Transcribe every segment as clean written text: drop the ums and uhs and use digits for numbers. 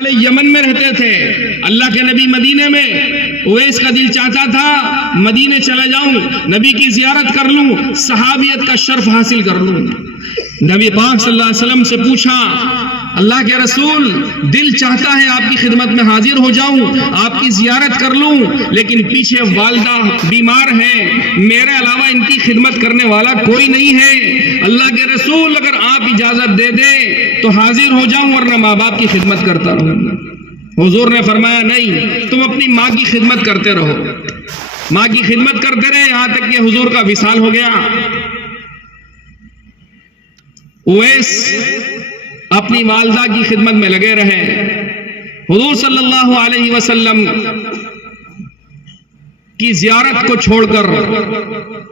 یمن میں رہتے تھے، اللہ کے نبی مدینے میں، اویس کا دل چاہتا تھا مدینے چلا جاؤں، نبی کی زیارت کر لوں، صحابیت کا شرف حاصل کر لوں۔ نبی پاک صلی اللہ علیہ وسلم سے پوچھا، اللہ کے رسول دل چاہتا ہے آپ کی خدمت میں حاضر ہو جاؤں، آپ کی زیارت کر لوں، لیکن پیچھے والدہ بیمار ہیں، میرے علاوہ ان کی خدمت کرنے والا کوئی نہیں ہے، اللہ کے رسول اگر آپ اجازت دے دیں تو حاضر ہو جاؤں ورنہ ماں باپ کی خدمت کرتا رہوں۔ حضور نے فرمایا نہیں، تم اپنی ماں کی خدمت کرتے رہو۔ ماں کی خدمت کرتے رہے یہاں تک کہ حضور کا وصال ہو گیا۔ اویس اپنی والدہ کی خدمت میں لگے رہے۔ حضور صلی اللہ علیہ وسلم کی زیارت کو چھوڑ کر،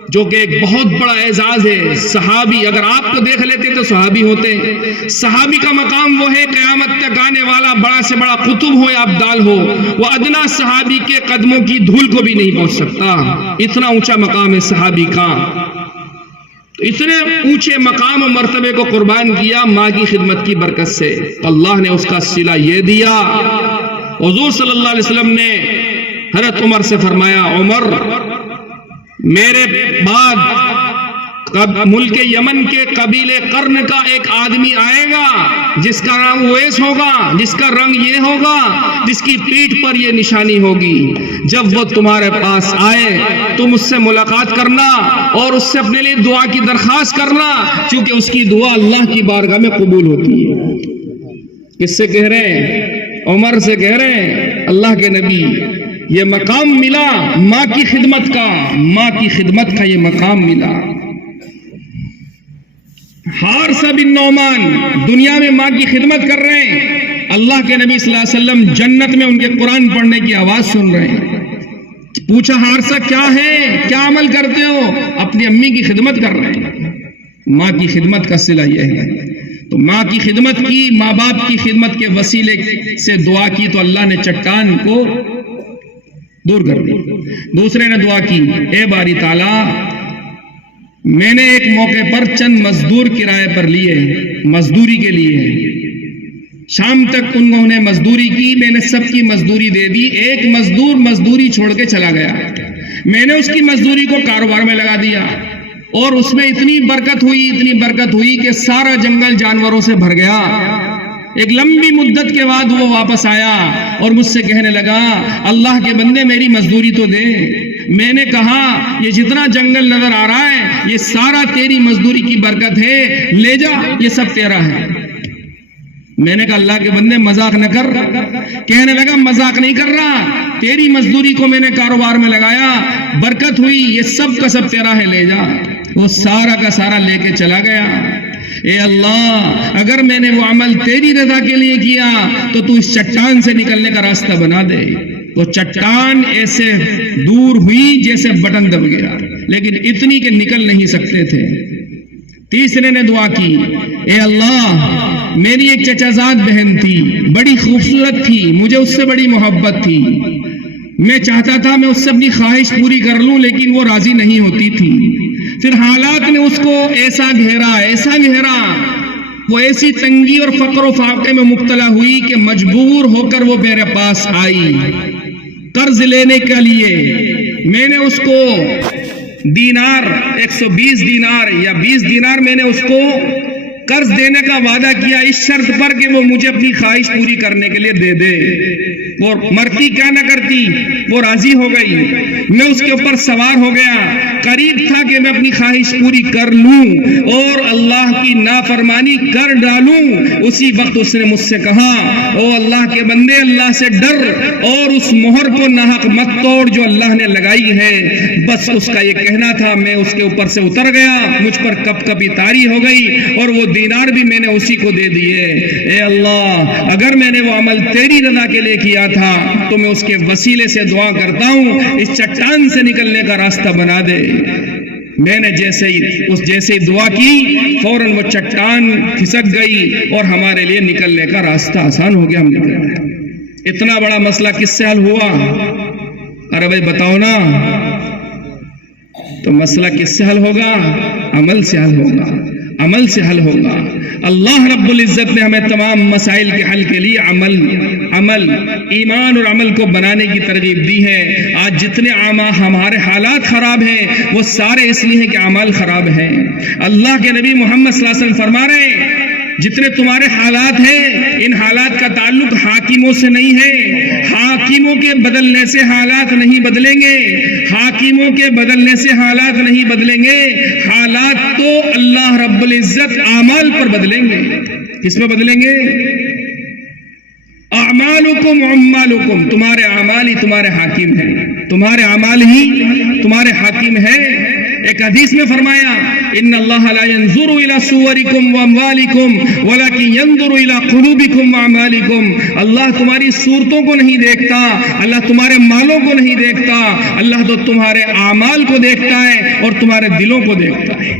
جو کہ ایک بہت بڑا اعزاز ہے، صحابی اگر آپ کو دیکھ لیتے تو صحابی ہوتے۔ صحابی کا مقام وہ ہے قیامت تک آنے والا بڑا سے بڑا قطب ہو یا ابدال ہو، وہ ادنا صحابی کے قدموں کی دھول کو بھی نہیں پہنچ سکتا، اتنا اونچا مقام ہے صحابی کا۔ تو اتنے اونچے مقام و مرتبے کو قربان کیا ماں کی خدمت کی برکت سے، اللہ نے اس کا صلہ یہ دیا۔ حضور صلی اللہ علیہ وسلم نے حضرت عمر سے فرمایا، عمر میرے بعد ملک یمن کے قبیلے قرن کا ایک آدمی آئے گا جس کا نام اویس ہوگا، جس کا رنگ یہ ہوگا، جس کی پیٹھ پر یہ نشانی ہوگی۔ جب وہ تمہارے پاس آئے تم اس سے ملاقات کرنا اور اس سے اپنے لیے دعا کی درخواست کرنا، کیونکہ اس کی دعا اللہ کی بارگاہ میں قبول ہوتی ہے۔ کس سے کہہ رہے ہیں؟ عمر سے کہہ رہے ہیں، اللہ کے نبی یہ مقام ملا ماں کی خدمت کا، ماں کی خدمت کا یہ مقام ملا۔ حارثہ بن نعمان دنیا میں ماں کی خدمت کر رہے ہیں، اللہ کے نبی صلی اللہ علیہ وسلم جنت میں ان کے قرآن پڑھنے کی آواز سن رہے ہیں۔ پوچھا حارثہ کیا ہے، کیا عمل کرتے ہو؟ اپنی امی کی خدمت کر رہے ہیں۔ ماں کی خدمت کا صلہ یہ ہے۔ تو ماں کی خدمت کی، ماں باپ کی خدمت کے وسیلے سے دعا کی تو اللہ نے چٹان کو دور کر دی۔ دوسرے نے دعا کی، اے باری تعالیٰ میں نے ایک موقع پر چند مزدور کرائے پر لیے، مزدوری کے لیے، شام تک انہوں نے مزدوری کی، میں نے سب کی مزدوری دے دی، ایک مزدور مزدوری چھوڑ کے چلا گیا، میں نے اس کی مزدوری کو کاروبار میں لگا دیا اور اس میں اتنی برکت ہوئی کہ سارا جنگل جانوروں سے بھر گیا۔ ایک لمبی مدت کے بعد وہ واپس آیا اور مجھ سے کہنے لگا، اللہ کے بندے میری مزدوری تو دے۔ میں نے کہا یہ جتنا جنگل نظر آ رہا ہے یہ سارا تیری مزدوری کی برکت ہے، لے جا یہ سب تیرا ہے۔ میں نے کہا اللہ کے بندے مذاق نہ کر۔ کہنے لگا مذاق نہیں کر رہا، تیری مزدوری کو میں نے کاروبار میں لگایا، برکت ہوئی، یہ سب کا سب تیرا ہے، لے جا۔ وہ سارا کا سارا لے کے چلا گیا۔ اے اللہ اگر میں نے وہ عمل تیری رضا کے لیے کیا تو تو اس چٹان سے نکلنے کا راستہ بنا دے۔ وہ چٹان ایسے دور ہوئی جیسے بٹن دب گیا، لیکن اتنی کہ نکل نہیں سکتے تھے۔ تیسرے نے دعا کی، اے اللہ میری ایک چچا زاد بہن تھی، بڑی خوبصورت تھی، مجھے اس سے بڑی محبت تھی، میں چاہتا تھا میں اس سے اپنی خواہش پوری کر لوں لیکن وہ راضی نہیں ہوتی تھی۔ پھر حالات نے اس کو ایسا گھیرا، وہ ایسی تنگی اور فقر و فاقے میں مبتلا ہوئی کہ مجبور ہو کر وہ میرے پاس آئی قرض لینے کے لیے۔ میں نے اس کو دینار 120 دینار یا 20 دینار میں نے اس کو قرض دینے کا وعدہ کیا، اس شرط پر کہ وہ مجھے اپنی خواہش پوری کرنے کے لیے دے دے۔ وہ مرتی کیا نہ کرتی، وہ راضی ہو گئی۔ میں اس کے اوپر سوار ہو گیا، قریب تھا کہ میں اپنی خواہش پوری کر لوں اور اللہ کی نافرمانی کر ڈالوں۔ اسی وقت اس نے مجھ سے کہا، او اللہ کے بندے اللہ سے ڈر اور اس مہر کو ناحق مت توڑ جو اللہ نے لگائی ہے۔ بس اس کا یہ کہنا تھا، میں اس کے اوپر سے اتر گیا، مجھ پر کپ کپی طاری ہو گئی اور وہ دینار بھی میں نے اسی کو دے دیے۔ اے اللہ اگر میں نے وہ عمل تیری رضا کے لیے کیا تھا تو میں اس کے وسیلے سے دعا کرتا ہوں اس چٹان سے نکلنے کا راستہ بنا دے۔ میں نے جیسے ہی دعا کی فوراً وہ چٹان کھسک گئی اور ہمارے لیے نکلنے کا راستہ آسان ہو گیا، ہم نکل گئے۔ اتنا بڑا مسئلہ کس سے حل ہوا؟ ارے بھائی بتاؤ نا، تو مسئلہ کس سے حل ہوگا؟ عمل سے حل ہوگا۔ عمل سے حل ہوگا۔ اللہ رب العزت نے ہمیں تمام مسائل کے حل کے لیے عمل ایمان اور عمل کو بنانے کی ترغیب دی ہے۔ آج جتنے ہمارے حالات خراب ہیں وہ سارے اس لیے ہیں کہ اعمال خراب ہیں۔ اللہ کے نبی محمد صلی اللہ علیہ وسلم فرما رہے ہیں جتنے تمہارے حالات ہیں ان حالات کا تعلق حاکموں سے نہیں ہے، حاکموں کے بدلنے سے حالات نہیں بدلیں گے، حاکموں کے بدلنے سے حالات نہیں بدلیں گے، حالات تو اللہ رب العزت اعمال پر بدلیں گے۔ کس میں بدلیں گے؟ اعمالکم عمالکم، تمہارے اعمال ہی تمہارے حاکم ہیں، تمہارے اعمال ہی تمہارے حاکم ہیں۔ ایک حدیث میں فرمایا ان اللہ لا ينظر الى صورکم واموالکم ولکن ينظر الى قلوبکم واعمالکم، اللہ تمہاری صورتوں کو نہیں دیکھتا، اللہ تمہارے مالوں کو نہیں دیکھتا، اللہ تو تمہارے اعمال کو دیکھتا ہے اور تمہارے دلوں کو دیکھتا ہے۔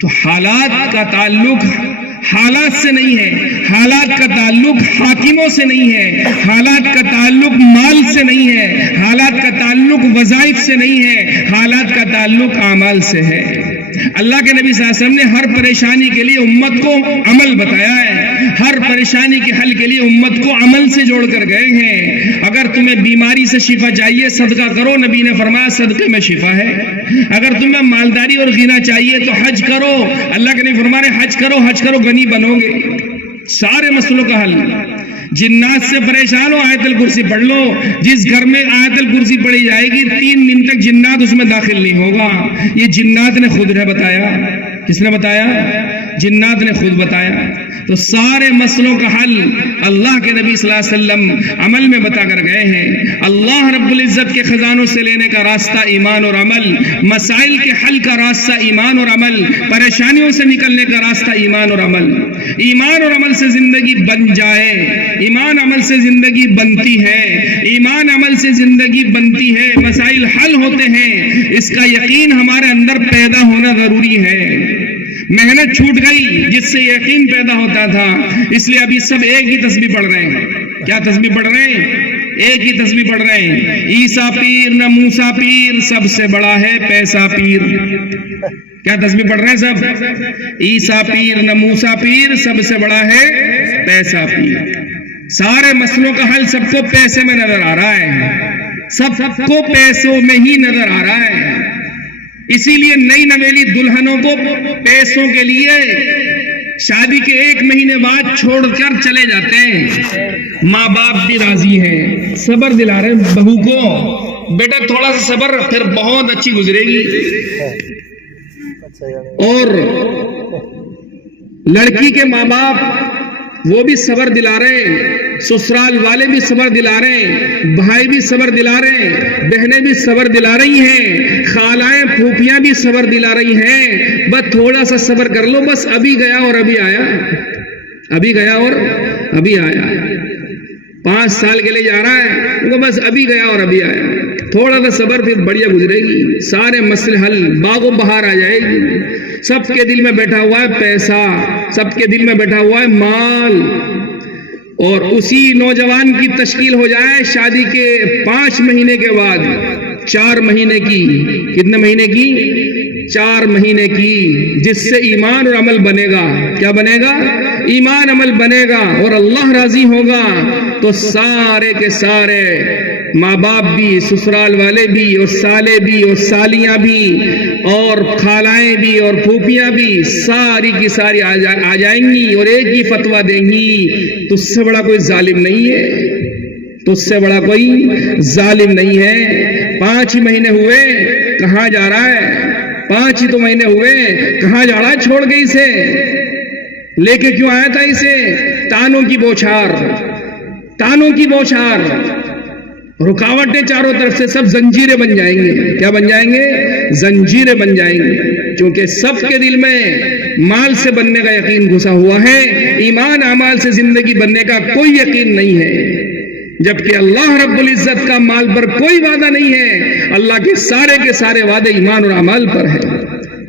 تو حالات کا تعلق حالات سے نہیں ہے، حالات کا تعلق حاکموں سے نہیں ہے، حالات کا تعلق مال سے نہیں ہے، حالات کا تعلق وظائف سے نہیں ہے، حالات کا تعلق اعمال سے ہے۔ اللہ کے نبی صلی اللہ علیہ وسلم نے ہر پریشانی کے لیے امت کو عمل بتایا ہے، ہر پریشانی کے حل کے لیے امت کو عمل سے جوڑ کر گئے ہیں۔ اگر تمہیں بیماری سے شفا چاہیے صدقہ کرو، نبی نے فرمایا صدقے میں شفا ہے۔ اگر تمہیں مالداری اور غنا چاہیے تو حج کرو، اللہ کے نبی فرما رہے حج کرو غنی بنو گے۔ سارے مسئلوں کا حل۔ جنات سے پریشان ہو آیت الکرسی پڑھ لو، جس گھر میں آیت الکرسی پڑھی جائے گی 3 دن تک جنات اس میں داخل نہیں ہوگا۔ یہ جنات نے خود نے بتایا۔ کس نے بتایا؟ جنات نے خود بتایا۔ تو سارے مسئلوں کا حل اللہ کے نبی صلی اللہ علیہ وسلم عمل میں بتا کر گئے ہیں۔ اللہ رب العزت کے خزانوں سے لینے کا راستہ ایمان اور عمل، مسائل کے حل کا راستہ ایمان اور عمل، پریشانیوں سے نکلنے کا راستہ ایمان اور عمل۔ ایمان اور عمل سے زندگی بن جائے، ایمان عمل سے زندگی بنتی ہے، ایمان عمل سے زندگی بنتی ہے، مسائل حل ہوتے ہیں، اس کا یقین ہمارے اندر پیدا ہونا ضروری ہے۔ محنت چھوٹ گئی جس سے یقین پیدا ہوتا تھا، اس لیے ابھی سب ایک ہی تسبیح پڑھ رہے ہیں۔ کیا تسبیح پڑھ رہے ہیں؟ ایک ہی تسبیح پڑھ رہے ہیں، عیسیٰ پیر نہ موسیٰ پیر، سب سے بڑا ہے پیسہ پیر۔ کیا تسبیح پڑھ رہے ہیں سب؟ عیسیٰ پیر نہ موسیٰ پیر، سب سے بڑا ہے پیسہ پیر۔ سارے مسئلوں کا حل سب کو پیسے میں نظر آ رہا ہے، سب کو پیسوں میں ہی نظر آ رہا ہے۔ اسی لیے نئی نویلی دلہنوں کو پیسوں کے لیے شادی کے 1 مہینے بعد چھوڑ کر چلے جاتے ہیں۔ ماں باپ بھی راضی ہیں، صبر دلا رہے ہیں بہو کو، بیٹا تھوڑا سا صبر، پھر بہت اچھی گزرے گی۔ اور لڑکی کے ماں باپ وہ بھی صبر دلا رہے ہیں، سسرال والے بھی صبر دلا رہے ہیں، بھائی بھی صبر دلا رہے ہیں، بہنیں بھی صبر دلا رہی ہیں، خالائیں پھوپھیاں بھی صبر دلا رہی ہیں۔ بس تھوڑا سا صبر کر لو، بس ابھی گیا اور ابھی آیا، ابھی گیا اور ابھی آیا۔ 5 سال کے لیے جا رہا ہے، وہ بس ابھی گیا اور ابھی آیا۔ تھوڑا سا صبر، پھر بڑھیا گزرے گی، سارے مسئلے حل، باغ و بہار آ جائے گی۔ سب کے دل میں بیٹھا ہوا ہے پیسہ، سب کے دل میں بیٹھا ہوا ہے مال، اور اسی نوجوان کی تشکیل ہو جائے شادی کے 5 مہینے کے بعد 4 مہینے کی، کتنے مہینے کی؟ 4 مہینے کی، جس سے ایمان اور عمل بنے گا۔ کیا بنے گا؟ ایمان عمل بنے گا اور اللہ راضی ہوگا، تو سارے کے سارے ماں باپ بھی، سسرال والے بھی، اور سالے بھی، اور سالیاں بھی، اور خالائیں بھی، اور پھوپھیاں بھی، ساری کی ساری آ جائیں گی اور ایک ہی فتویٰ دیں گی، تجھ سے بڑا کوئی ظالم نہیں ہے، تجھ سے بڑا کوئی ظالم نہیں ہے۔ 5 ہی مہینے ہوئے، کہاں جا رہا ہے؟ 5 ہی تو مہینے ہوئے، کہاں جا رہا ہے چھوڑ کے اسے؟ لے کے کیوں آیا تھا اسے؟ تانوں کی بوچھار، تانوں کی بوچھار، رکاوٹیں چاروں طرف سے، سب زنجیریں بن جائیں گے۔ کیا بن جائیں گے؟ زنجیریں بن جائیں گے، کیونکہ سب کے دل میں مال سے بننے کا یقین گھسا ہوا ہے، ایمان اعمال سے زندگی بننے کا کوئی یقین نہیں ہے، جبکہ اللہ رب العزت کا مال پر کوئی وعدہ نہیں ہے، اللہ کے سارے وعدے ایمان اور اعمال پر ہے۔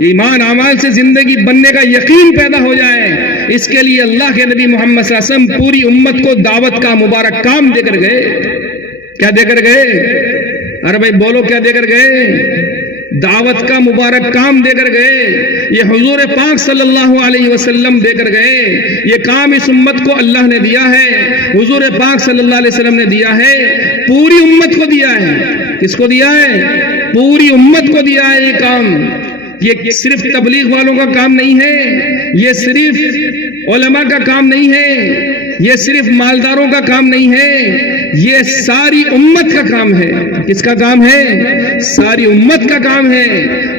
ایمان اعمال سے زندگی بننے کا یقین پیدا ہو جائے، اس کے لیے اللہ کے نبی محمد صلی اللہ علیہ وسلم پوری امت کو دعوت کا مبارک کام دے کر گئے۔ کیا دے کر گئے؟ ارے بھائی بولو، کیا دے کر گئے؟ دعوت کا مبارک کام دے کر گئے، یہ حضور پاک صلی اللہ علیہ وسلم دے کر گئے، یہ کام اس امت کو اللہ نے دیا ہے، حضور پاک صلی اللہ علیہ وسلم نے دیا ہے، پوری امت کو دیا ہے۔ کس کو دیا ہے؟ پوری امت کو دیا ہے یہ کام۔ یہ صرف تبلیغ والوں کا کام نہیں ہے، یہ صرف علماء کا کام نہیں ہے، یہ صرف مالداروں کا کام نہیں ہے، یہ ساری امت کا کام ہے۔ کس کا کام ہے؟ ساری امت کا کام ہے۔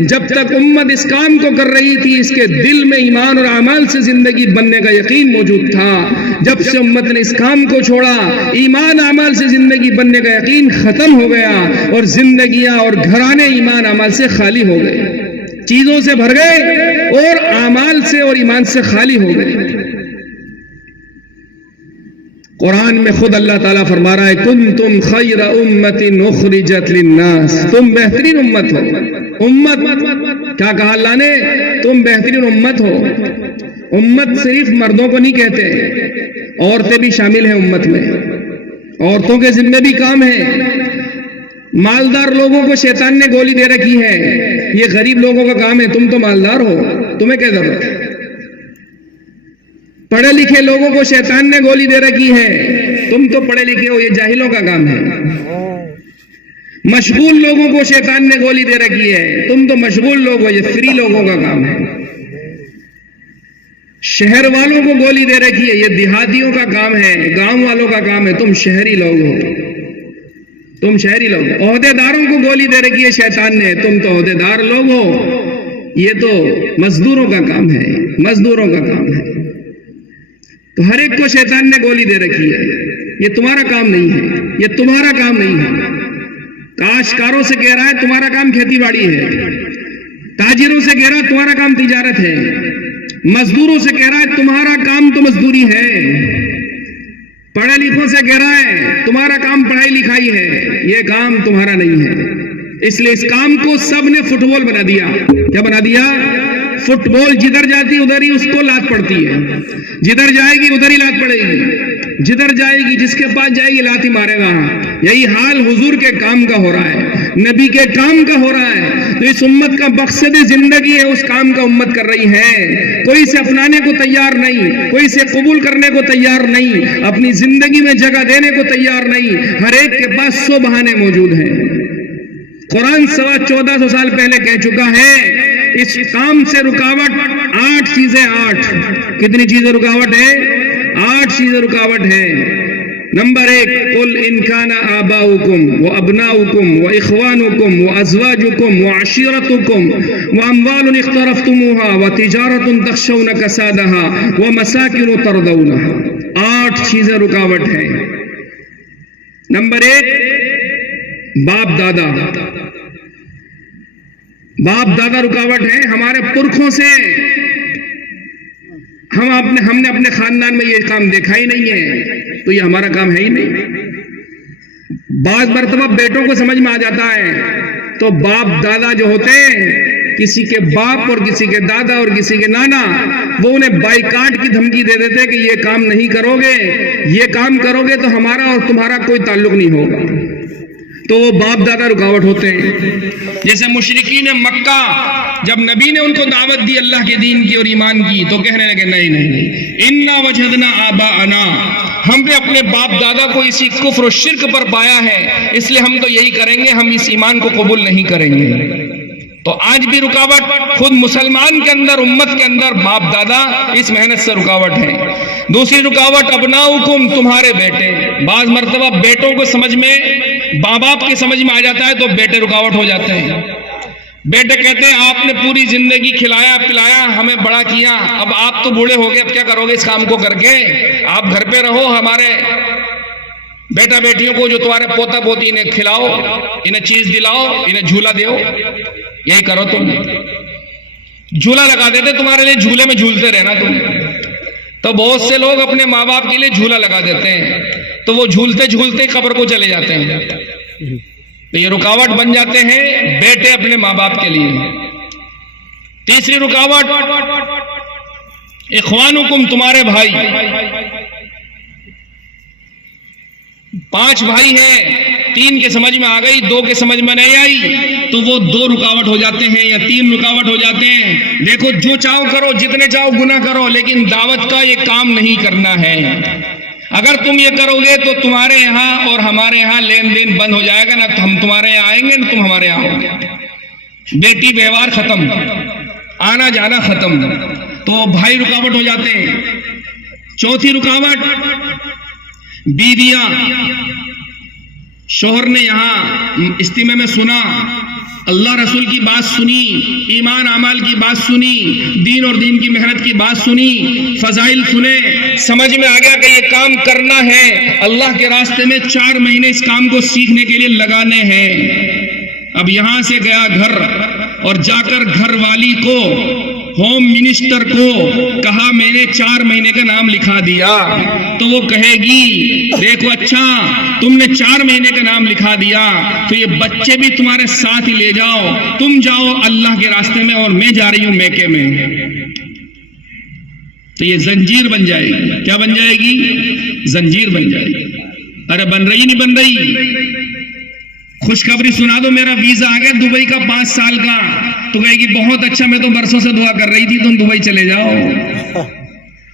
جب تک امت اس کام کو کر رہی تھی، اس کے دل میں ایمان اور اعمال سے زندگی بننے کا یقین موجود تھا۔ جب سے امت نے اس کام کو چھوڑا، ایمان اعمال سے زندگی بننے کا یقین ختم ہو گیا، اور زندگیاں اور گھرانے ایمان اعمال سے خالی ہو گئے، چیزوں سے بھر گئے اور اعمال سے اور ایمان سے خالی ہو گئے۔ قرآن میں خود اللہ تعالیٰ فرما رہا ہے کنتم خیر امت اخرجت للناس، تم بہترین امت ہو۔ امت کیا کہا اللہ نے؟ تم بہترین امت ہو۔ امت صرف مردوں کو نہیں کہتے، عورتیں بھی شامل ہیں امت میں، عورتوں کے ذمہ بھی کام ہے۔ مالدار لوگوں کو شیطان نے گولی دے رکھی ہے، یہ غریب لوگوں کا کام ہے، تم تو مالدار ہو، تمہیں کیا ضرورت ہے؟ پڑھے لکھے لوگوں کو شیطان نے گولی دے رکھی ہے، تم تو پڑھے لکھے ہو، یہ جاہلوں کا کام ہے۔ مشغول لوگوں کو شیطان نے گولی دے رکھی ہے، تم تو مشغول لوگ ہو، یہ فری لوگوں کا کام ہے۔ شہر والوں کو گولی دے رکھی ہے، یہ دیہاتیوں کا کام ہے، گاؤں والوں کا کام ہے، تم شہری لوگ ہو، تم شہری لوگ۔ عہدے داروں کو گولی دے رکھی ہے شیطان نے، تم تو عہدے دار لوگ ہو، یہ تو مزدوروں کا کام ہے، مزدوروں کا کام ہے۔ تو ہر ایک کو شیطان نے گولی دے رکھی ہے، یہ تمہارا کام نہیں ہے، یہ تمہارا کام نہیں ہے۔ کاشتکاروں سے کہہ رہا ہے تمہارا کام کھیتی باڑی ہے، تاجروں سے کہہ رہا ہے تمہارا کام تجارت ہے، مزدوروں سے کہہ رہا ہے تمہارا کام تو مزدوری ہے، پڑھے لکھوں سے کہہ رہا ہے تمہارا کام پڑھائی لکھائی ہے، یہ کام تمہارا نہیں ہے۔ اس لیے اس کام کو سب نے فٹ بال بنا دیا۔ کیا بنا دیا؟ فٹ بال جدھر جاتی ادھر ہی اس کو لات پڑتی ہے، جدھر جائے گی ادھر ہی لات پڑے گی، جدھر جائے گی جس کے پاس جائے گی لات ہی مارے گا۔ یہی حال حضور کے کام کا ہو رہا ہے، نبی کے کام کا ہو رہا ہے۔ تو اس امت کا مقصد زندگی ہے، اس کام کا امت کر رہی ہے، کوئی اسے اپنانے کو تیار نہیں، کوئی اسے قبول کرنے کو تیار نہیں، اپنی زندگی میں جگہ دینے کو تیار نہیں۔ ہر ایک کے پاس 100 بہانے موجود ہیں۔ قرآن 1400 سال پہلے کہہ چکا ہے اس کام سے رکاوٹ 8 چیزیں، 8 کتنی چیزیں رکاوٹ ہے؟ 8 چیزیں رکاوٹ ہے۔ نمبر 1 قل ان کان آباؤکم وابناؤکم واخوانکم وازواجکم وعشیرتکم واموال اقترفتموها وتجارت تخشون کسادها ومساکن ترضونها۔ 8 چیزیں رکاوٹ ہے۔ نمبر 1 باپ دادا، باپ دادا رکاوٹ ہے۔ ہمارے پرکھوں سے ہم نے اپنے خاندان میں یہ کام دیکھا ہی نہیں ہے، تو یہ ہمارا کام ہے ہی نہیں۔ بعض مرتبہ بیٹوں کو سمجھ میں آ جاتا ہے، تو باپ دادا جو ہوتے ہیں، کسی کے باپ اور کسی کے دادا اور کسی کے نانا، وہ انہیں بائیکاٹ کی دھمکی دے دیتے کہ یہ کام نہیں کرو گے، یہ کام کرو گے تو ہمارا اور تمہارا کوئی تعلق نہیں ہوگا۔ تو وہ باپ دادا رکاوٹ ہوتے ہیں۔ جیسے مشرکین مکہ جب نبی نے ان کو دعوت دی اللہ کے دین کی اور ایمان کی، تو کہنے لگے نہیں، انا وجدنا آباءنا، ہم نے اپنے باپ دادا کو اسی کفر و شرک پر پایا ہے، اس لیے ہم تو یہی کریں گے، ہم اس ایمان کو قبول نہیں کریں گے۔ تو آج بھی رکاوٹ خود مسلمان کے اندر، امت کے اندر باپ دادا اس محنت سے رکاوٹ ہے۔ دوسری رکاوٹ ابناؤکم، تمہارے بیٹے۔ بعض مرتبہ بیٹوں کو سمجھ میں، باپ باپ کے سمجھ میں آ جاتا ہے تو بیٹے رکاوٹ ہو جاتے ہیں۔ بیٹے کہتے ہیں آپ نے پوری زندگی کھلایا پلایا، ہمیں بڑا کیا، اب آپ تو بوڑھے ہو گئے، اب کیا کرو گے اس کام کو کر کے؟ آپ گھر پہ رہو، ہمارے بیٹا بیٹیوں کو جو تمہارے پوتا پوتی انہیں کھلاؤ، انہیں چیز دلاؤ، انہیں جھولا دیو، یہی کرو تم۔ جھولا لگا دیتے تمہارے لیے، جھولے میں جھولتے رہنا تم۔ تو بہت سے لوگ اپنے ماں باپ کے لیے جھولا لگا دیتے ہیں، تو وہ جھولتے جھولتے قبر کو چلے جاتے ہیں۔ تو یہ رکاوٹ بن جاتے ہیں بیٹے اپنے ماں باپ کے لیے۔ تیسری رکاوٹ اخوانکم، تمہارے بھائی۔ 5 بھائی ہیں، 3 کے سمجھ میں آ گئی، 2 کے سمجھ میں نہیں آئی تو وہ 2 رکاوٹ ہو جاتے ہیں یا 3 رکاوٹ ہو جاتے ہیں۔ دیکھو جو چاہو کرو، جتنے چاہو گناہ کرو، لیکن دعوت کا یہ کام نہیں کرنا ہے۔ اگر تم یہ کرو گے تو تمہارے یہاں اور ہمارے یہاں لین دین بند ہو جائے گا، نہ ہم تمہارے یہاں آئیں گے نہ تم ہمارے یہاں آؤ گے، بیٹی ویوہار ختم، آنا جانا ختم، تو بھائی رکاوٹ ہو جاتے ہیں۔ چوتھی رکاوٹ، بیویاں، شوہر نے یہاں اجتماع میں سنا، اللہ رسول کی بات سنی، ایمان اعمال کی بات سنی، دین اور دین کی محنت کی بات سنی، فضائل سنے، سمجھ میں آ گیا کہ یہ کام کرنا ہے، اللہ کے راستے میں 4 مہینے اس کام کو سیکھنے کے لیے لگانے ہیں۔ اب یہاں سے گیا گھر اور جا کر گھر والی کو، ہوم منسٹر کو کہا میں نے 4 مہینے کا نام لکھا دیا، تو وہ کہے گی دیکھو اچھا تم نے 4 مہینے کا نام لکھا دیا تو یہ بچے بھی تمہارے ساتھ ہی لے جاؤ، تم جاؤ اللہ کے راستے میں اور میں جا رہی ہوں میکے میں۔ تو یہ زنجیر بن جائے گی۔ کیا بن جائے گی؟ زنجیر بن جائے گی۔ ارے بن رہی نہیں بن رہی؟ خوشخبری سنا دو، میرا ویزا آ گیا دبئی کا 5 سال کا، تو کہے گی بہت اچھا، میں تو برسوں سے دعا کر رہی تھی تم دبئی چلے جاؤ،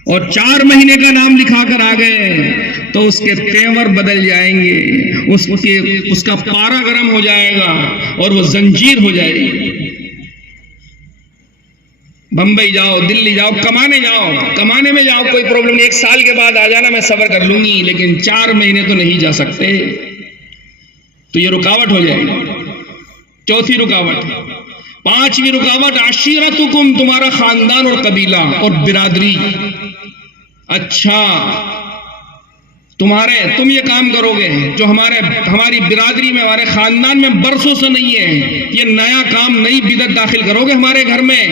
اور 4 مہینے کا نام لکھا کر آ گئے تو اس کے تیور بدل جائیں گے، اس کا پارا گرم ہو جائے گا اور وہ زنجیر ہو جائے گی۔ بمبئی جاؤ، دلی جاؤ، کمانے میں جاؤ، کوئی پرابلم نہیں، 1 سال کے بعد آ جانا، میں صبر کر لوں گی، لیکن 4 مہینے تو نہیں جا سکتے، تو یہ رکاوٹ ہو جائے گی۔ چوتھی رکاوٹ۔ 5ویں رکاوٹ، عشیرتکم، تمہارا خاندان اور قبیلہ اور برادری۔ اچھا تم یہ کام کرو گے جو ہماری برادری میں، ہمارے خاندان میں برسوں سے نہیں ہے، یہ نیا کام، نئی بدعت داخل کرو گے ہمارے گھر میں،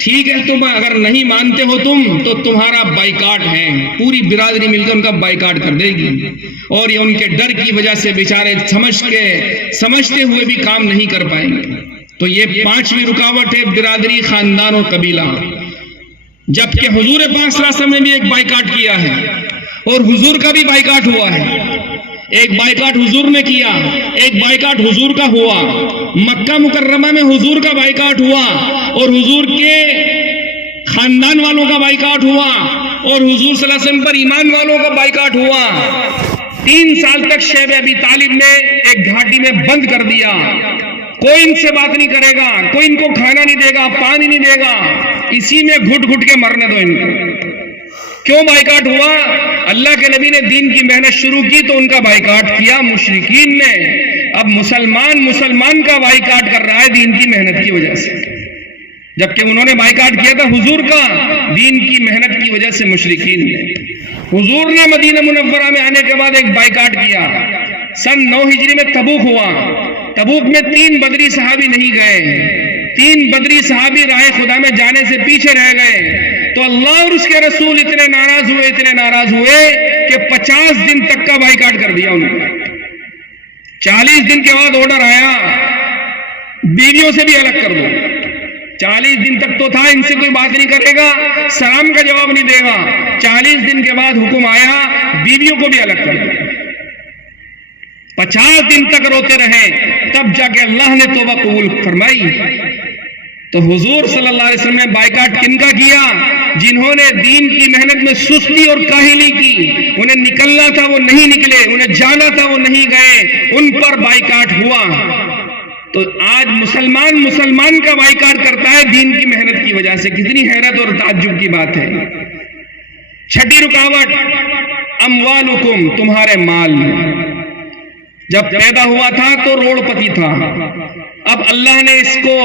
ٹھیک ہے، تم اگر نہیں مانتے ہو تم تو تمہارا بائیکاٹ ہے، پوری برادری مل کر ان کا بائیکاٹ کر دے گی، اور یہ ان کے ڈر کی وجہ سے بیچارے سمجھتے ہوئے بھی کام نہیں کر پائیں گے۔ تو یہ 5ویں رکاوٹ ہے، برادری، خاندان اور قبیلہ۔ جبکہ حضور پاک صلی اللہ علیہ وسلم نے بھی ایک بائیکاٹ کیا ہے، اور حضور کا بھی بائیکاٹ ہوا ہے۔ ایک بائیکاٹ حضور نے کیا، ایک بائیکاٹ حضور کا ہوا، مکہ مکرمہ میں حضور کا بائیکاٹ ہوا، اور حضور کے خاندان والوں کا بائیکاٹ ہوا، اور حضور صلی اللہ علیہ وسلم پر ایمان والوں کا بائیکاٹ ہوا۔ 3 سال تک شیب ابی طالب نے ایک گھاٹی میں بند کر دیا، کوئی ان سے بات نہیں کرے گا، کوئی ان کو کھانا نہیں دے گا، پانی نہیں دے گا، اسی میں گھٹ گھٹ کے مرنے دو ان کو۔ کیوں بائیکاٹ ہوا؟ اللہ کے نبی نے دین کی محنت شروع کی تو ان کا بائیکاٹ کیا مشرکین نے۔ اب مسلمان کا بائیکاٹ کر رہا ہے دین کی محنت کی وجہ سے، جبکہ انہوں نے بائیکاٹ کیا تھا حضور کا دین کی محنت کی وجہ سے مشرکین نے۔ حضور نے مدینہ منورہ میں آنے کے بعد ایک بائیکاٹ کیا۔ سن 9 ہجری میں تبوک ہوا، تبوک میں 3 بدری صحابی نہیں گئے، 3 بدری صحابی راہ خدا میں جانے سے پیچھے رہ گئے، تو اللہ اور اس کے رسول اتنے ناراض ہوئے کہ 50 دن تک کا بائیکاٹ کر دیا انہوں نے۔ 40 دن کے بعد آرڈر آیا بیویوں سے بھی الگ کر دو۔ 40 دن تک تو تھا ان سے کوئی بات نہیں کرے گا، سلام کا جواب نہیں دے گا، 40 دن کے بعد حکم آیا بیویوں کو بھی الگ کر دو۔ 50 دن تک روتے رہے، تب جا کے اللہ نے توبہ قبول فرمائی۔ تو حضور صلی اللہ علیہ وسلم نے بائیکاٹ کن کا کیا؟ جنہوں نے دین کی محنت میں سستی اور کاہلی کی، انہیں نکلنا تھا وہ نہیں نکلے، انہیں جانا تھا وہ نہیں گئے، ان پر بائیکاٹ ہوا۔ تو آج مسلمان کا بائیکاٹ کرتا ہے دین کی محنت کی وجہ سے، کتنی حیرت اور تعجب کی بات ہے۔ 6ٹھی رکاوٹ، اموالکم، تمہارے مال۔ جب پیدا ہوا تھا تو روڑ پتی تھا، اب اللہ نے اس کو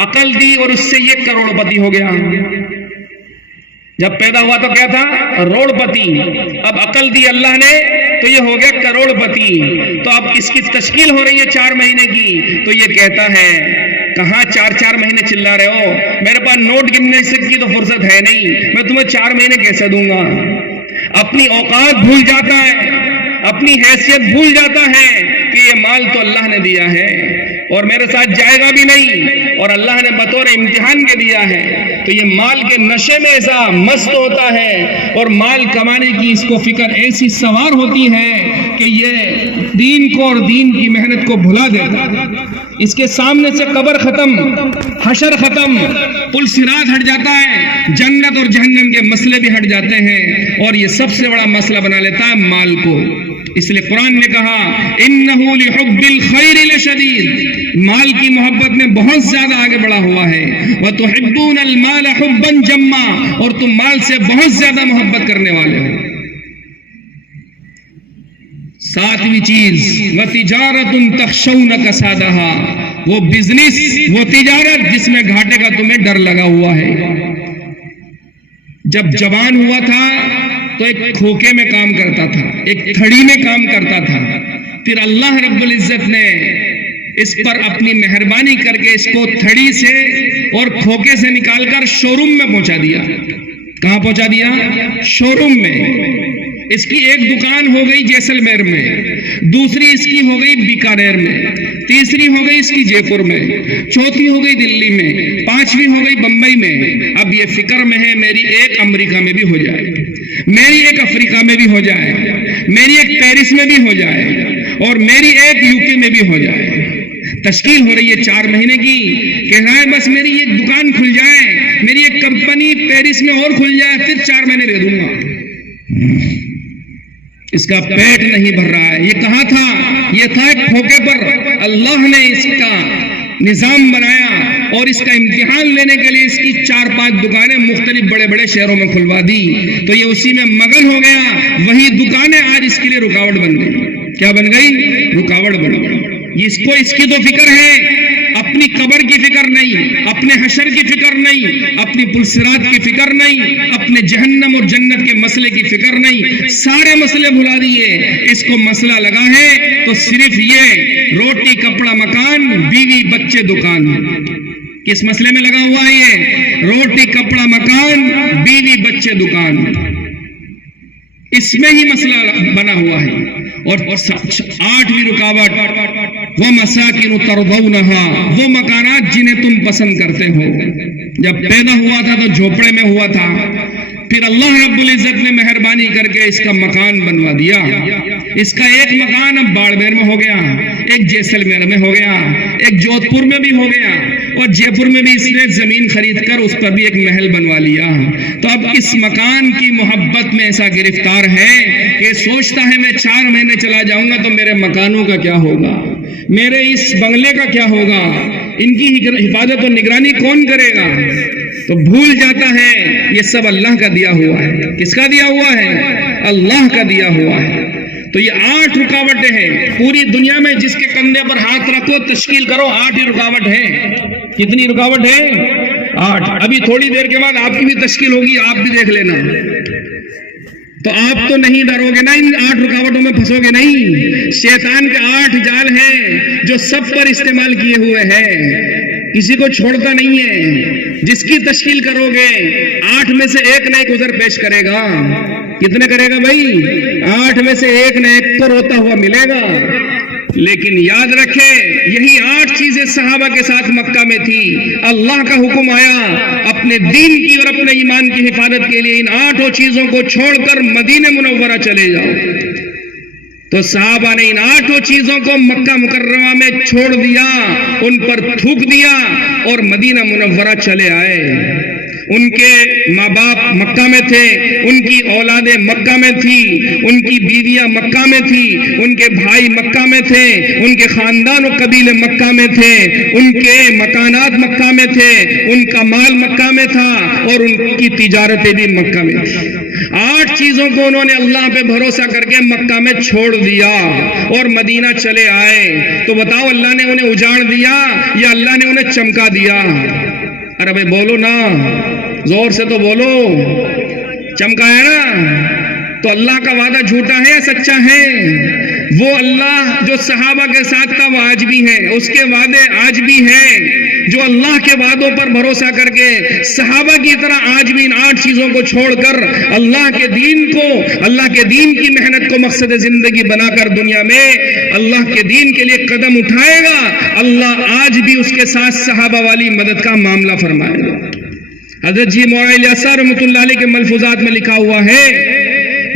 عقل دی اور اس سے یہ کروڑ پتی ہو گیا۔ جب پیدا ہوا تو کیا تھا؟ روڑ پتی، اب عقل دی اللہ نے تو یہ ہو گیا کروڑ پتی۔ تو اب اس کی تشکیل ہو رہی ہے 4 مہینے کی، تو یہ کہتا ہے کہاں 4 مہینے چلا رہے ہو، میرے پاس نوٹ گننے کی تو فرصت ہے نہیں، میں تمہیں 4 مہینے کیسے دوں گا۔ اپنی اوقات بھول جاتا ہے، اپنی حیثیت بھول جاتا ہے کہ یہ مال تو اللہ نے دیا ہے اور میرے ساتھ جائے گا بھی نہیں، اور اللہ نے بطور امتحان کے دیا ہے۔ تو یہ مال کے نشے میں ایسا مست ہوتا ہے، اور مال کمانے کی اس کو فکر ایسی سوار ہوتی ہے کہ یہ دین کو اور دین کی محنت کو بھلا دیتا ہے۔ اس کے سامنے سے قبر ختم، حشر ختم، پل صراط ہٹ جاتا ہے، جنت اور جہنم کے مسئلے بھی ہٹ جاتے ہیں، اور یہ سب سے بڑا مسئلہ بنا لیتا ہے مال کو۔ اس لیے قرآن نے کہا اِنَّهُ لِحُبِّ الْخَيْرِ لَشَدِيدٌ، مال کی محبت میں بہت زیادہ آگے بڑھا ہوا ہے۔ وَتُحِبُّونَ الْمَالَ حُبًّا جَمًّا، اور تم مال سے بہت زیادہ محبت کرنے والے ہو۔ ساتویں چیز وَتِجَارَةٌ تَخْشَوْنَ كَسَادَهَا، وہ بزنس، وہ تجارت جس میں گھاٹے کا تمہیں ڈر لگا ہوا ہے۔ جب جوان ہوا تھا تو ایک کھوکے میں کام کرتا تھا، ایک تھڑی میں کام کرتا تھا، پھر اللہ رب العزت نے اس پر اپنی مہربانی کر کے اس کو تھڑی سے اور کھوکے سے نکال کر شو روم میں پہنچا دیا۔ کہاں پہنچا دیا؟ شو روم میں۔ اس کی ایک دکان ہو گئی جیسلمیر میں، دوسری اس کی ہو گئی بیکانیر میں، تیسری ہو گئی اس کی جے پور میں، چوتھی ہو گئی دلی میں، پانچویں ہو گئی بمبئی میں۔ اب یہ فکر میں ہے میری ایک امریکہ میں بھی ہو جائے، میری ایک افریقہ میں بھی ہو جائے، میری ایک پیرس میں بھی ہو جائے، اور میری ایک یوکے میں بھی ہو جائے۔ تشکیل ہو رہی ہے 4 مہینے کی، کہہ رہا ہے بس میری ایک دکان کھل جائے، میری ایک کمپنی پیرس میں اور کھل جائے، پھر 4 مہینے دے دوں گا۔ اس کا پیٹ نہیں بھر رہا ہے۔ یہ کہاں تھا؟ یہ تھا ایک کھوکے پر۔ اللہ نے اس کا نظام بنایا اور اس کا امتحان لینے کے لیے اس کی 4-5 دکانیں مختلف بڑے بڑے شہروں میں کھلوا دی، تو یہ اسی میں مگن ہو گیا۔ وہی دکانیں آج اس کے لیے رکاوٹ بن گئی۔ کیا بن گئی؟ رکاوٹ بن گئی۔ اس کی تو فکر ہے، اپنی قبر کی فکر نہیں، اپنے حشر کی فکر نہیں، اپنی پلسرات کی فکر نہیں، اپنے جہنم اور جنت کے مسئلے کی فکر نہیں، سارے مسئلے بھلا دیے۔ اس کو مسئلہ لگا ہے تو صرف یہ روٹی کپڑا مکان بیوی بچے دکان۔ کس مسئلے میں لگا ہوا ہے یہ؟ روٹی کپڑا مکان بیوی بچے دکان، اس میں ہی مسئلہ بنا ہوا ہے۔ اور 8ویں رکاوٹ وَمَسَاكِنُ تَرْضَوْنَهَا، وہ مکانات جنہیں تم پسند کرتے ہو۔ جب پیدا ہوا تھا تو جھوپڑے میں ہوا تھا، پھر اللہ رب العزت نے مہربانی کر کے اس کا مکان بنوا دیا۔ اس کا ایک مکان اب باڑمیر میں ہو گیا، ایک جیسلمیر میں ہو گیا، ایک جودھ پور میں بھی ہو گیا، اور جے پور میں بھی اس نے زمین خرید کر اس پر بھی ایک محل بنوا لیا۔ تو اب اس مکان کی محبت میں ایسا گرفتار ہے کہ سوچتا ہے میں 4 مہینے چلا جاؤں گا تو میرے مکانوں کا کیا ہوگا، میرے اس بنگلے کا کیا ہوگا، ان کی حفاظت و نگرانی کون کرے گا؟ تو بھول جاتا ہے یہ سب اللہ کا دیا ہوا ہے۔ کس کا دیا ہوا ہے؟ اللہ کا دیا ہوا ہے۔ تو یہ 8 رکاوٹیں ہیں پوری دنیا میں، جس کے کندھے پر ہاتھ رکھو تشکیل کرو 8 ہی رکاوٹ ہے۔ کتنی رکاوٹ ہے؟ 8۔ ابھی تھوڑی دیر کے بعد آپ کی بھی تشکیل ہوگی، آپ بھی دیکھ لینا۔ تو آپ تو نہیں ڈرو گے نا، ان 8 رکاوٹوں میں پھنسو گے نہیں۔ شیطان کے 8 جال ہیں جو سب پر استعمال کیے ہوئے ہیں، کسی کو چھوڑتا نہیں ہے۔ جس کی تشکیل کرو گے 8 میں سے ایک نہ ایک ادھر پیش کرے گا۔ کتنے کرے گا بھائی؟ 8 میں سے ایک نہ ایک تو روتا ہوا ملے گا۔ لیکن یاد رکھے یہی 8 چیزیں صحابہ کے ساتھ مکہ میں تھی۔ اللہ کا حکم آیا اپنے دین کی اور اپنے ایمان کی حفاظت کے لیے ان 8 چیزوں کو چھوڑ کر مدینہ منورہ چلے جاؤ، تو صحابہ نے ان 8 چیزوں کو مکہ مکرمہ میں چھوڑ دیا، ان پر تھوک دیا اور مدینہ منورہ چلے آئے۔ ان کے ماں باپ مکہ میں تھے، ان کی اولادیں مکہ میں تھی، ان کی بیویاں مکہ میں تھی، ان کے بھائی مکہ میں تھے، ان کے خاندان و قبیلے مکہ میں تھے، ان کے مکانات مکہ میں تھے، ان کا مال مکہ میں تھا، اور ان کی تجارتیں بھی مکہ میں تھی۔ 8 چیزوں کو انہوں نے اللہ پہ بھروسہ کر کے مکہ میں چھوڑ دیا اور مدینہ چلے آئے۔ تو بتاؤ اللہ نے انہیں اجاڑ دیا یا اللہ نے انہیں چمکا دیا؟ ارے بھائی بولو نا، زور سے تو بولو۔ چمکایا نا؟ تو اللہ کا وعدہ جھوٹا ہے یا سچا ہے؟ وہ اللہ جو صحابہ کے ساتھ تھا وہ آج بھی ہے، اس کے وعدے آج بھی ہیں۔ جو اللہ کے وعدوں پر بھروسہ کر کے صحابہ کی طرح آج بھی ان 8 چیزوں کو چھوڑ کر اللہ کے دین کو، اللہ کے دین کی محنت کو مقصد زندگی بنا کر دنیا میں اللہ کے دین کے لیے قدم اٹھائے گا، اللہ آج بھی اس کے ساتھ صحابہ والی مدد کا معاملہ فرمائے گا۔ حضرت جی مولا الیاس رحمۃ اللہ علیہ کے ملفوظات میں لکھا ہوا ہے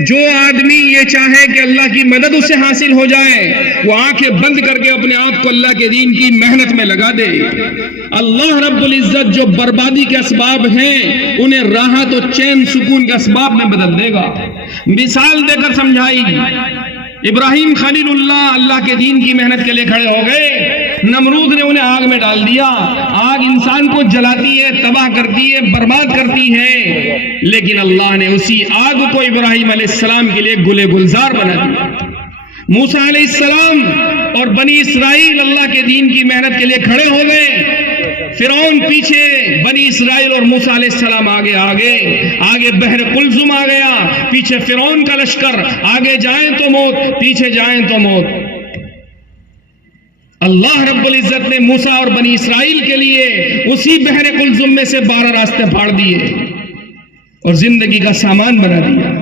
جو آدمی یہ چاہے کہ اللہ کی مدد اسے حاصل ہو جائے وہ آنکھیں بند کر کے اپنے آپ کو اللہ کے دین کی محنت میں لگا دے. اللہ رب العزت جو بربادی کے اسباب ہیں انہیں راحت و چین سکون کے اسباب میں بدل دے گا. مثال دے کر سمجھائی. ابراہیم خلیل اللہ کے دین کی محنت کے لیے کھڑے ہو گئے. نمرود نے انہیں آگ میں ڈال دیا. آگ انسان کو جلاتی ہے, تباہ کرتی ہے, برباد کرتی ہے, لیکن اللہ نے اسی آگ کو ابراہیم علیہ السلام کے لیے گل گلزار بنا دیا. موسیٰ علیہ السلام اور بنی اسرائیل اللہ کے دین کی محنت کے لیے کھڑے ہو گئے. فرعون پیچھے, بنی اسرائیل اور موسیٰ علیہ السلام آگے بحر قلزم آ گیا. پیچھے فرعون کا لشکر, آگے جائیں تو موت, پیچھے جائیں تو موت. اللہ رب العزت نے موسیٰ اور بنی اسرائیل کے لیے اسی بحر قلزم میں سے 12 راستے پھاڑ دیے اور زندگی کا سامان بنا دیا.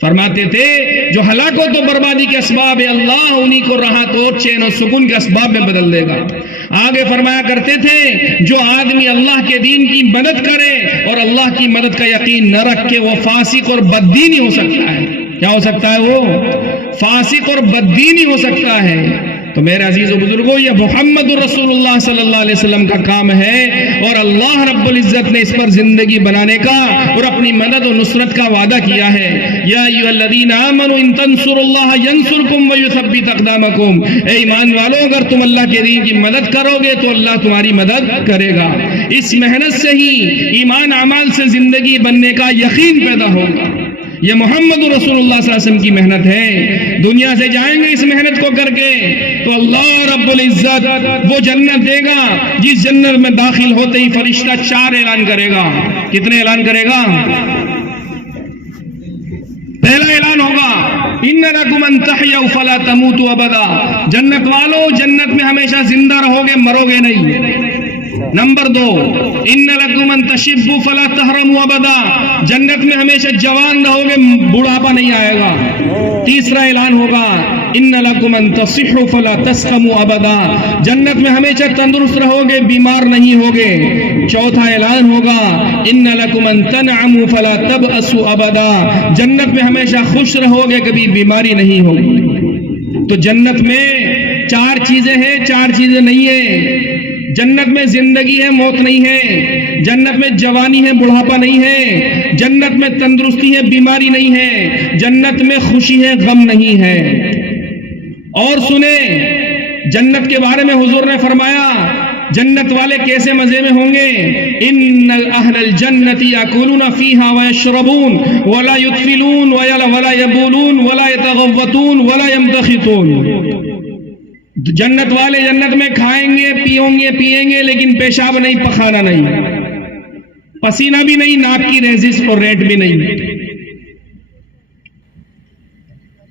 فرماتے تھے جو ہلاکت و بربادی کے اسباب ہے اللہ انہی کو راحت اور چین و سکون کے اسباب میں بدل دے گا. آگے فرمایا کرتے تھے جو آدمی اللہ کے دین کی مدد کرے اور اللہ کی مدد کا یقین نہ رکھے وہ فاسق اور بددین ہو سکتا ہے. کیا ہو سکتا ہے؟ وہ فاسق اور بددین ہو سکتا ہے. تو میرے عزیز و بزرگوں یہ محمد رسول اللہ صلی اللہ علیہ وسلم کا کام ہے اور اللہ رب العزت نے اس پر زندگی بنانے کا اور اپنی مدد و نصرت کا وعدہ کیا ہے. یا ایھا الذین آمنوا ان تنصروا اللہ ینصرکم ویثبت اقدامکم. اے ایمان والو اگر تم اللہ کے دین کی مدد کرو گے تو اللہ تمہاری مدد کرے گا. اس محنت سے ہی ایمان اعمال سے زندگی بننے کا یقین پیدا ہوگا. یہ محمد رسول اللہ صلی اللہ علیہ وسلم کی محنت ہے. دنیا سے جائیں گے اس محنت کو کر کے تو اللہ رب العزت وہ جنت دے گا جس جنت میں داخل ہوتے ہی فرشتہ 4 اعلان کرے گا. کتنے اعلان کرے گا؟ پہلا اعلان ہوگا ان لکم ان تحیوا فلا تموتوا ابدا. جنت والو جنت میں ہمیشہ زندہ رہو گے, مرو گے نہیں. نمبر 2 ان لکم ان تشبوا فلا تحرموا ابدا. جنت میں ہمیشہ جوان رہو گے, بڑھاپا نہیں آئے گا. تیسرا اعلان ہوگا ان لکم ان تصحوا فلا تسقموا ابدا. جنت میں ہمیشہ تندرست رہو گے, بیمار نہیں ہوگے. چوتھا اعلان ہوگا ان لکم ان تنعموا فلا تبأسوا ابدا. جنت میں ہمیشہ خوش رہو گے, کبھی بیماری نہیں ہوگی. تو جنت میں 4 چیزیں ہیں, 4 چیزیں نہیں ہیں. جنت میں زندگی ہے, موت نہیں ہے. جنت میں جوانی ہے, بڑھاپا نہیں ہے. جنت میں تندرستی ہے, بیماری نہیں ہے. جنت میں خوشی ہے, غم نہیں ہے. اور سنیں جنت کے بارے میں حضور نے فرمایا جنت والے کیسے مزے میں ہوں گے. ان اہل الجنت یاکلون فیہا ویشربون ولا یدفلون ولا یبولون ولا یتغوطون ولا یمتخطون. جنت والے جنت میں کھائیں گے, پیئیں گے لیکن پیشاب نہیں, پخانا نہیں, پسینہ بھی نہیں, ناک کی ریزش اور ریٹ بھی نہیں.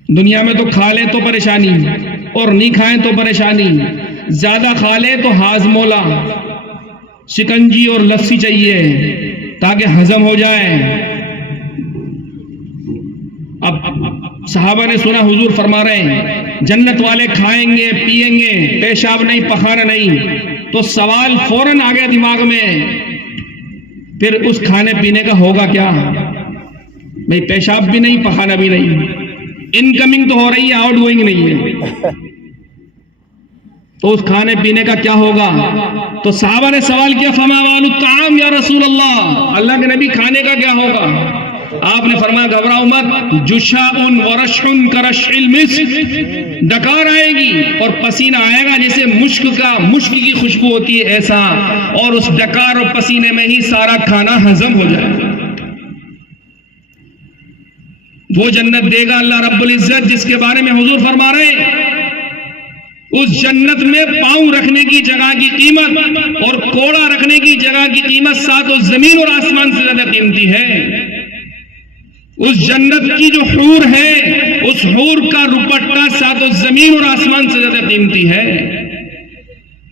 دنیا میں تو کھا لیں تو پریشانی اور نہیں کھائیں تو پریشانی. زیادہ کھا لیں تو ہاضمولا, شکنجی اور لسی چاہیے تاکہ ہضم ہو جائے. اب صحابہ نے سنا حضور فرما رہے ہیں جنت والے کھائیں گے, پیئیں گے, پیشاب نہیں, پخانا نہیں. تو سوال فوراً آ گیا دماغ میں, پھر اس کھانے پینے کا ہوگا کیا؟ بھئی پیشاب بھی نہیں, پخانا بھی نہیں, انکمنگ تو ہو رہی ہے, آؤٹ گوئنگ نہیں ہے, تو اس کھانے پینے کا کیا ہوگا؟ تو صحابہ نے سوال کیا فما بال الطعام یا رسول اللہ, اللہ کے نبی کھانے کا کیا ہوگا؟ آپ نے فرمایا گھبراؤ مت, جشاء ورشح کرشح المسک. ڈکار آئے گی اور پسینہ آئے گا جیسے مشک کی خوشبو ہوتی ہے ایسا, اور اس ڈکار اور پسینے میں ہی سارا کھانا ہضم ہو جائے گا. وہ جنت دے گا اللہ رب العزت جس کے بارے میں حضور فرما رہے ہیں اس جنت میں پاؤں رکھنے کی جگہ کی قیمت اور کوڑا رکھنے کی جگہ کی قیمت 7 زمین اور آسمان سے زیادہ قیمتی ہے. اس جنت کی جو حور ہے اس حور کا دوپٹہ 7 زمین اور آسمان سے زیادہ قیمتی ہے.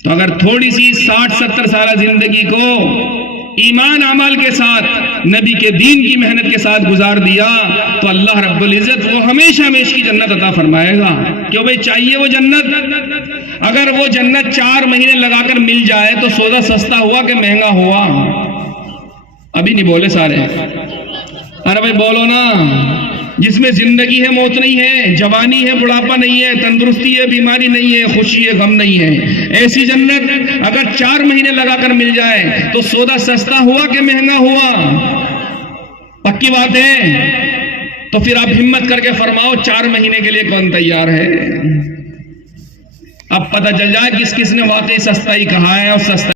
تو اگر تھوڑی سی 60-70 سالہ زندگی کو ایمان عمل کے ساتھ نبی کے دین کی محنت کے ساتھ گزار دیا تو اللہ رب العزت وہ ہمیشہ ہمیشہ کی جنت عطا فرمائے گا. کیوں بھئی چاہیے وہ جنت. اگر وہ جنت 4 مہینے لگا کر مل جائے تو سودا سستا ہوا کہ مہنگا ہوا؟ ابھی نہیں بولے سارے, ارے بھائی بولو نا. جس میں زندگی ہے موت نہیں ہے، جوانی ہے بڑھاپا نہیں ہے، تندرستی ہے بیماری نہیں ہے، خوشی ہے غم نہیں ہے، ایسی جنت اگر 4 مہینے لگا کر مل جائے تو سودا سستا ہوا کہ مہنگا ہوا؟ پکی بات ہے؟ تو پھر آپ ہمت کر کے فرماؤ 4 مہینے کے لیے کون تیار ہے؟ اب پتہ چل جائے کس کس نے واقعی سستا ہی کہا ہے اور سستا